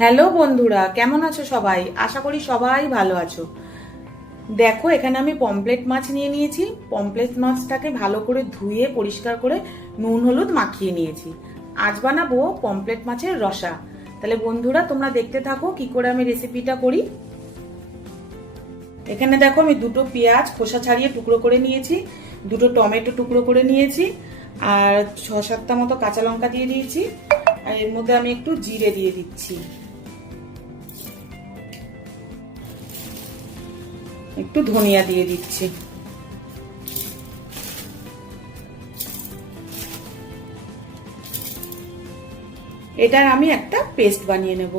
Hello বন্ধুরা, কেমন আছো সবাই? আশা করি সবাই ভালো আছো। দেখো, এখানে আমি পমফ্রেট মাছ নিয়ে নিয়েছি। পমফ্রেট মাছটাকে ভালো করে ধুয়ে পরিষ্কার করে নুন হলুদ মাখিয়ে নিয়েছি। আজ বানাবো পমফ্রেট মাছের রসা। তাহলে বন্ধুরা, তোমরা দেখতে থাকো কি করে আমি রেসিপিটা করি। এখানে দেখো, আমি দুটো পেঁয়াজ খোসা ছাড়িয়ে টুকরো করে নিয়েছি, দুটো টমেটো টুকরো করে নিয়েছি, আর 6-7টা মতো কাঁচা লঙ্কা দিয়ে দিয়েছি। আর এর মধ্যে আমি একটু জিরে দিয়ে দিচ্ছি, একটু ধনিয়া দিয়ে দিচ্ছি। এটার আমি একটা পেস্ট বানিয়ে নেব।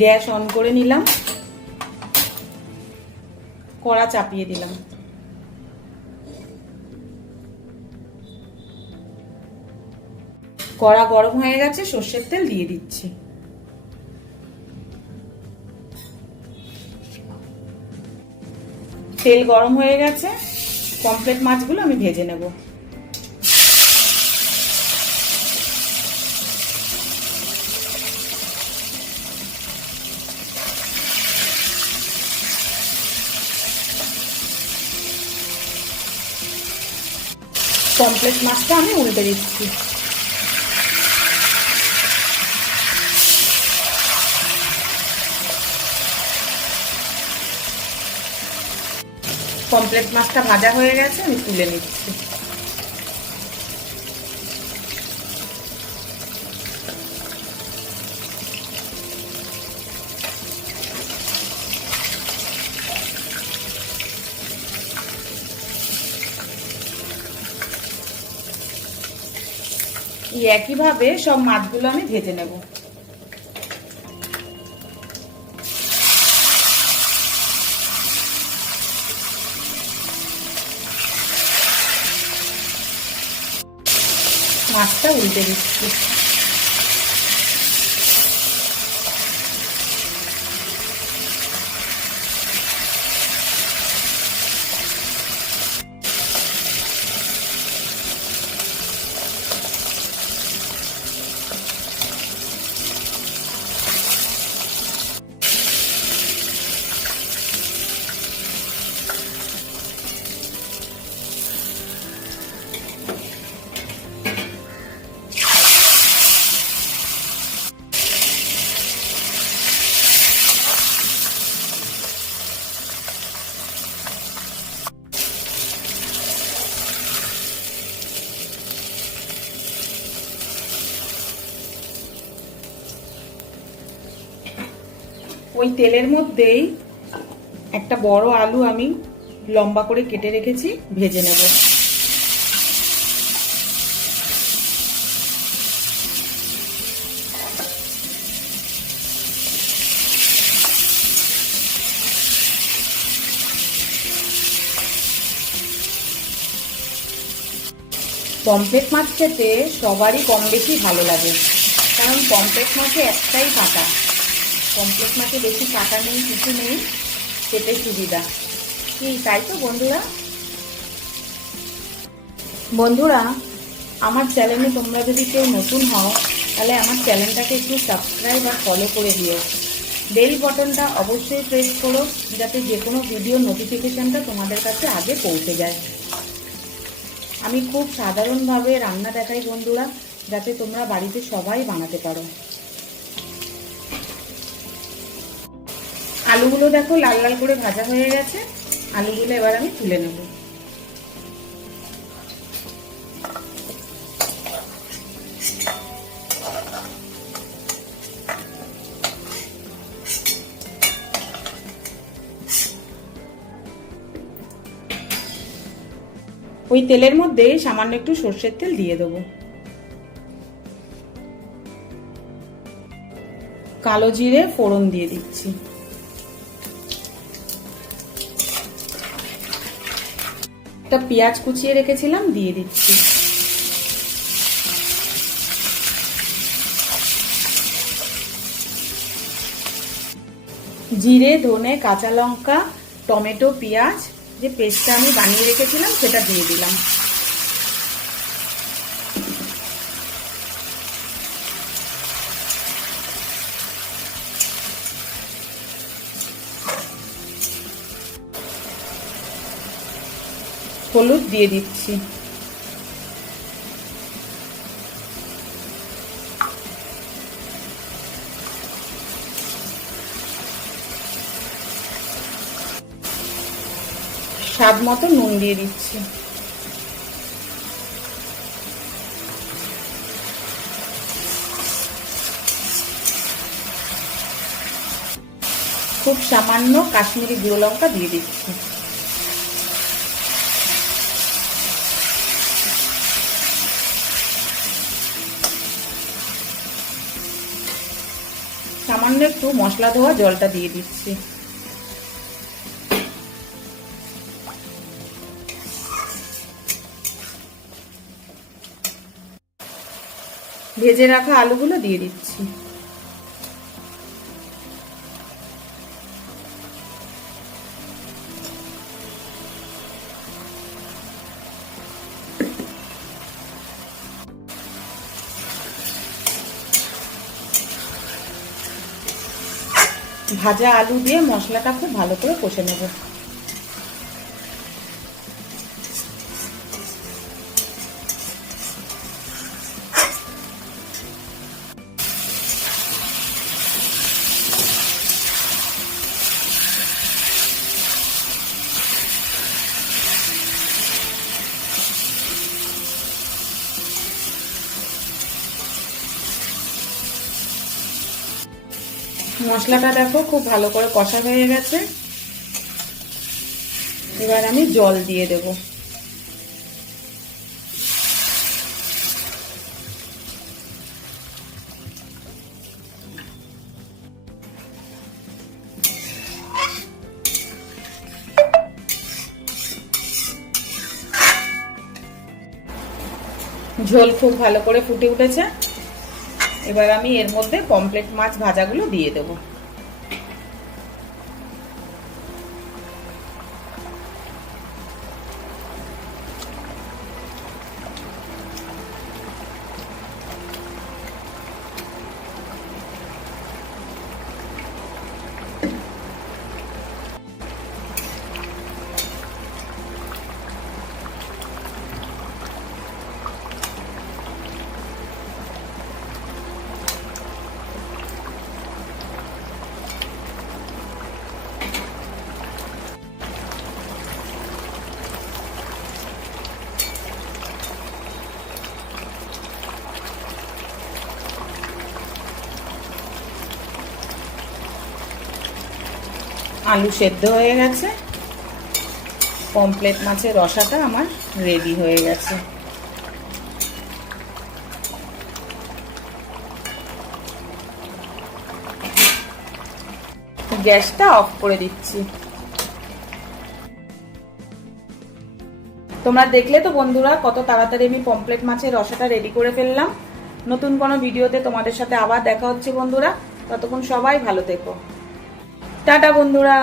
গ্যাস অন করে নিলাম, কড়া চাপিয়ে দিলাম। কড়া গরম হয়ে গেছে, সর্ষের তেল দিয়ে দিচ্ছি। তেল গরম হয়ে গেছে, পমফ্রেট মাছগুলো আমি ভেজে নেব। পমফ্রেট মাছটা আমি উল্টে দিচ্ছি। পমফ্রেট মাছটা ভাজা হয়ে গেছে, আমি তুলে নিচ্ছি। এই একইভাবে সব মাছগুলো আমি ভেজে নেব। মাছটা উল্টে দিচ্ছি। ওই তেলের মধ্যেই একটা বড় আলু আমি লম্বা করে কেটে রেখেছি, ভেজে নেব। পমফ্রেট মাছ খেতে সবারই কম বেশি ভালো লাগে, কারণ পমফ্রেট মাছে একটাই কাঁটা। পমফ্রেট মাছে বেশি কাঁটা নেই, কিছু নেই, খেতে সুবিধা। কি তাই তো বন্ধুরা? বন্ধুরা, আমার চ্যানেলে তোমরা যদি কেউ নতুন হও, তাহলে আমার চ্যানেলটাকে একটু সাবস্ক্রাইব আর ফলো করে দিও। বেল বাটনটা অবশ্যই প্রেস করো, যাতে যে কোনো ভিডিও নোটিফিকেশনটা তোমাদের কাছে আগে পৌঁছে যায়। আমি খুব সাধারণভাবে রান্না দেখাই বন্ধুরা, যাতে তোমরা বাড়িতে সবাই বানাতে পারো। আলুগুলো দেখো লাল লাল করে ভাজা হয়ে গেছে। আলুগুলো এবার আমি তুলে নেব। ওই তেলের মধ্যে সামান্য একটু সর্ষের তেল দিয়ে দেবো। কালো জিরে ফোড়ন দিয়ে দিচ্ছি। একটা পেঁয়াজ কুচিয়ে রেখেছিলাম, দিয়ে দিচ্ছি। জিরে, ধনে, কাঁচা লঙ্কা, টমেটো, পেঁয়াজ যে পেস্টটা আমি বানিয়ে রেখেছিলাম সেটা দিয়ে দিলাম। হলুদ দিয়ে দিচ্ছি। স্বাদ মতো নুন দিয়ে দিচ্ছি। খুব সামান্য কাশ্মীরি গুঁড়ো লঙ্কা দিয়ে দিচ্ছি। সামান্য একটু মশলা ধোয়া জলটা দিয়ে দিচ্ছি। ভেজে রাখা আলুগুলো দিয়ে দিচ্ছি। ভাজা আলু দিয়ে মশলাটা খুব ভালো করে কষে নেব। মশলাটা দেখো খুব ভালো করে কষা হয়ে গেছে। এবার আমি জল দিয়ে দেব। ঝোল খুব ভালো করে ফুটে উঠেছে। এবার আমি এর মধ্যে পমফ্রেট মাছ ভাজাগুলো দিয়ে দেব। আলু সেদ্ধ হয়ে গেছে। পমফ্রেট মাছের রসাটা আমার রেডি হয়ে গেছে। গ্যাসটা অফ করে দিচ্ছি। তোমরা দেখলে তো বন্ধুরা কত তাড়াতাড়ি আমি পমফ্রেট মাছের রসাটা রেডি করে ফেললাম। নতুন কোনো ভিডিওতে তোমাদের সাথে আবার দেখা হচ্ছে বন্ধুরা। ততক্ষণ সবাই ভালো থেকো। টাটা বন্ধুরা।